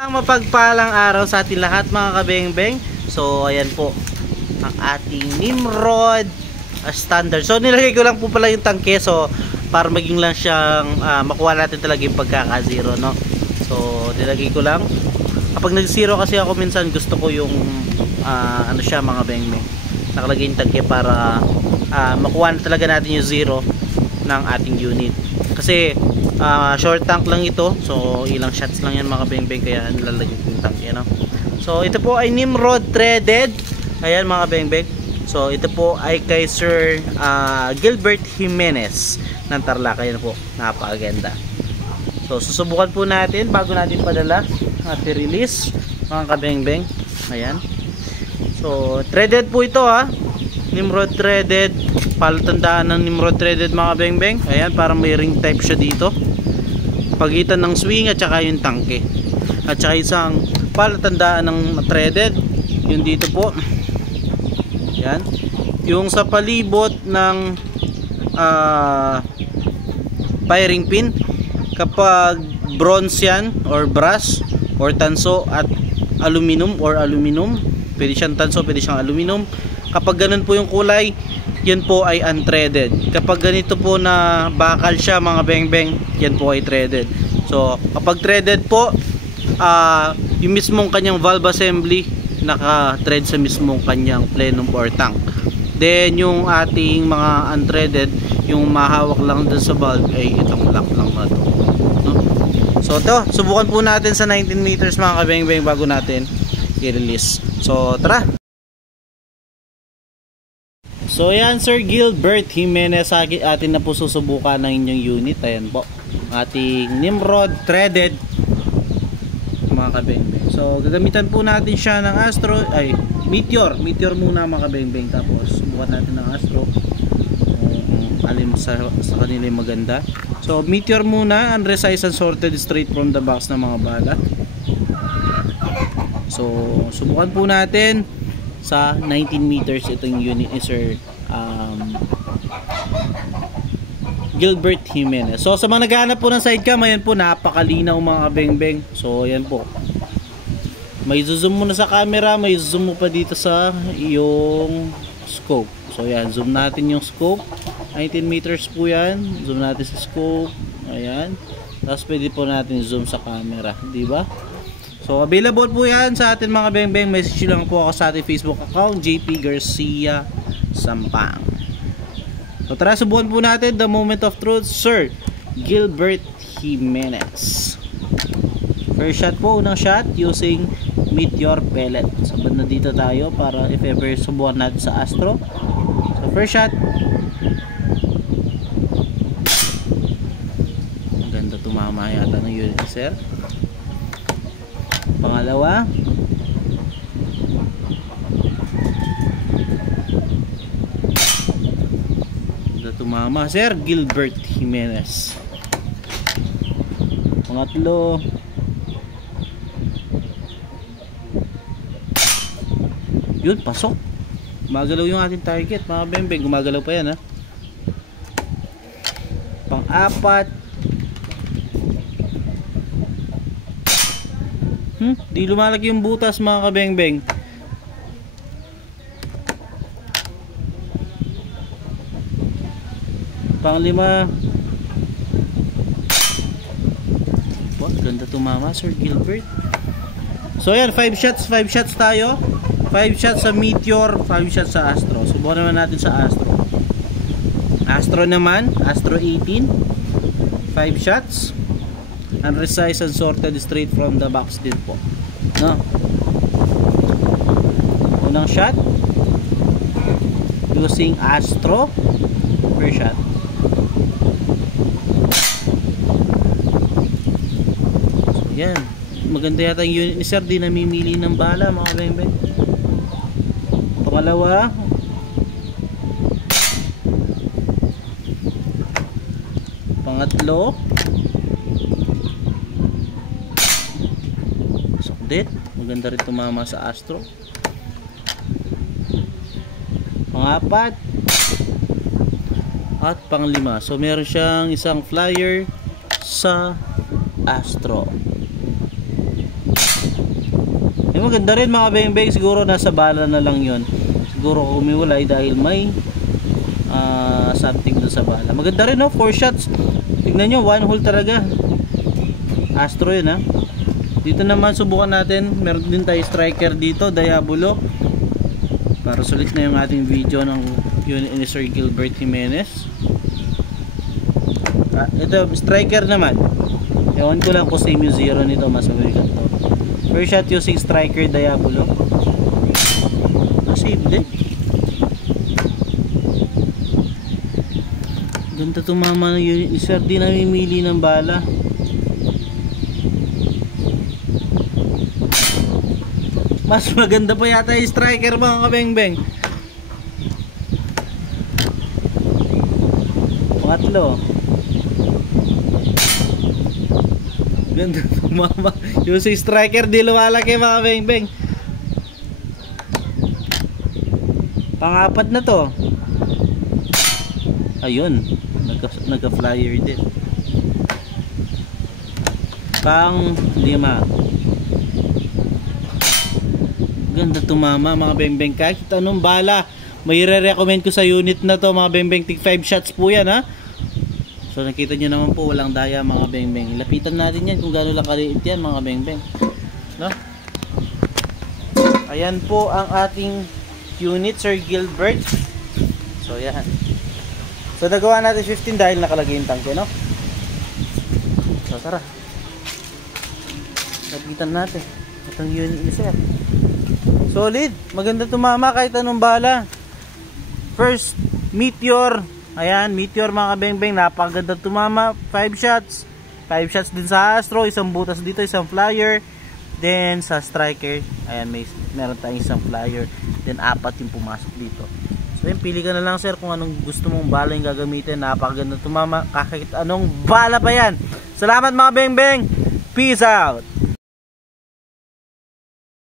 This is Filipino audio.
Ang mapagpalang araw sa ating lahat mga kabeng-beng. So ayan po ang ating Nimrod standard. So nilagay ko lang po pala yung tangke, so para maging lang siyang makuha natin talaga yung pagkaka-zero, no? So nilagay ko lang. Kapag nag-zero kasi ako minsan, gusto ko yung ano siya mga beng-beng, nakalagay yung tangke para makuha na talaga natin yung zero ng ating unit. Kasi short tank lang ito, so ilang shots lang yan mga beng-beng, kaya nilalagay ko yung tank yan, no? So ito po ay Nimrod threaded. Ayan mga beng-beng. So ito po ay kay Sir Gilbert Jimenez ng Tarlac. Ayan po, napakaganda. So susubukan po natin bago natin padala at i-release mga kabeng-beng. Ayan. So threaded po ito, Nimrod threaded. Palatandaan ng Nimrod threaded mga beng-beng. Ayan, parang may ring type siya dito, pagitan ng swing at saka yung tangke. At saka isang palatandaan ng threaded, yung dito po. Yan, yung sa palibot ng firing pin, kapag bronze yan or brass or tanso at aluminum, pwede siyang tanso, pwede siyang aluminum. Kapag ganun po yung kulay, yan po ay unthreaded. Kapag ganito po na bakal siya mga beng-beng, yan po ay threaded. So kapag threaded po, yung mismong kanyang valve assembly naka-thread sa mismong kanyang plenum or tank. Then yung ating mga unthreaded, yung mahawak lang dun sa valve ay itong lock lang na to, no? So ito, subukan po natin sa 19 meters mga kabeng-beng bago natin i-release. So tara. So yan, Sir Gilbert Jimenez, atin na po susubukan ng inyong unit. Ayan po, ating Nimrod threaded mga kabeng-beng. So gagamitan po natin siya ng Astro, ay Meteor muna mga kabeng-beng. Tapos subukan natin ng Astro, alin sa kanila yung maganda. So Meteor muna, unresized and sorted straight from the box ng mga bala. So subukan po natin sa 19 meters itong unit ni Sir Gilbert Jimenez. So sa mga naghahanap po ng side cam, ayan po, napakalinaw mga kabeng-beng. So ayan po, may zoom mo na sa camera, may zoom mo pa dito sa iyong scope. So ayan, zoom natin yung scope, 19 meters po yan. Zoom natin sa scope, ayan. Tapos pwede po natin zoom sa camera, di ba? So available po yan sa atin mga beng-beng. Message lang po ako sa ating Facebook account, JP Garcia Sampang. So tara, subukan po natin the moment of truth, Sir Gilbert Jimenez. First shot po, unang shot using Meteor pellet. So banda dito tayo para if ever subukan natin sa Astro. So first shot, maganda, tumama yata ng unit, sir. Pangalawa, tumama, Sir Gilbert Jimenez. Pangatlo, yun, pasok. Gumagalaw yung ating target mga beng-beng, gumagalaw pa yan, Pang-apat, di lumalaki yung butas mga kabeng-beng. Pang-lima, ganda tumama, Sir Gilbert. So yan, 5 shots tayo. 5 shots sa Meteor, 5 shots sa Astro. Subukan naman natin sa Astro. Astro naman, Astro 18, 5 shots, unresized and sorted straight from the box din po, no? Unang shot using Astro, first shot. So yan, maganda yata yung unit ni Sir, di namimili ng bala mga beng-beng. Pangalawa, pangatlo, sukdit, maganda rin tumama sa Astro. Pangapat at panglima. So meron siyang isang flyer sa Astro. Yung maganda rin mga beng-beng, siguro nasa bala na lang yon. Siguro umiwalay dahil may something doon sa bala. Maganda rin, no? 4 shots. Tignan nyo, 1 hole talaga. Astro yun, ha? Dito naman subukan natin. Meron din tayo striker dito, Diabolo. Para sulit na yung ating video ng unit ni Sir Gilbert Jimenez. Ito, striker naman. Ewan ko lang kung same yung 0 nito. Mas American to. First shot using striker Diabolo. Save din. Ganda tumama ng unit ni Sir. Di namimili ng bala. Mas maganda pa yata yung striker mga kabeng-beng. Pangatlo. Ganda tumama. Yung si striker di lumalaki mga beng-beng. Pangapat na to. Ayun. Nagka-flyer din. Pang-5. Ganda tumama mga beng-beng. Kahit anong bala, may re-recommend ko sa unit na to mga beng-beng. Tig 5 shots po yan, ha. So nakita nyo naman po, walang daya mga beng-beng. Lapitan natin yan kung gano'n lang kaliit yan mga beng-beng, no? Ayan po ang ating unit Sir Gilbert. So yan. So nagawa natin 15 dahil nakalagay yung tangke, no? So tara, lapitan natin itong unit ni Sir. Solid, maganda tumama kahit anong bala. First Meteor. Ayan, Meteor mga kabeng-beng, napakaganda tumama. 5 shots. 5 shots din sa Astro, isang butas dito, isang flyer. Then sa striker, ayan, meron tayong isang flyer. Then 4 yung pumasok dito. So yun, pili ka na lang sir kung anong gusto mong bala yung gagamitin. Napakaganda tumama, kahit anong bala pa yan. Salamat mga beng-beng. Peace out.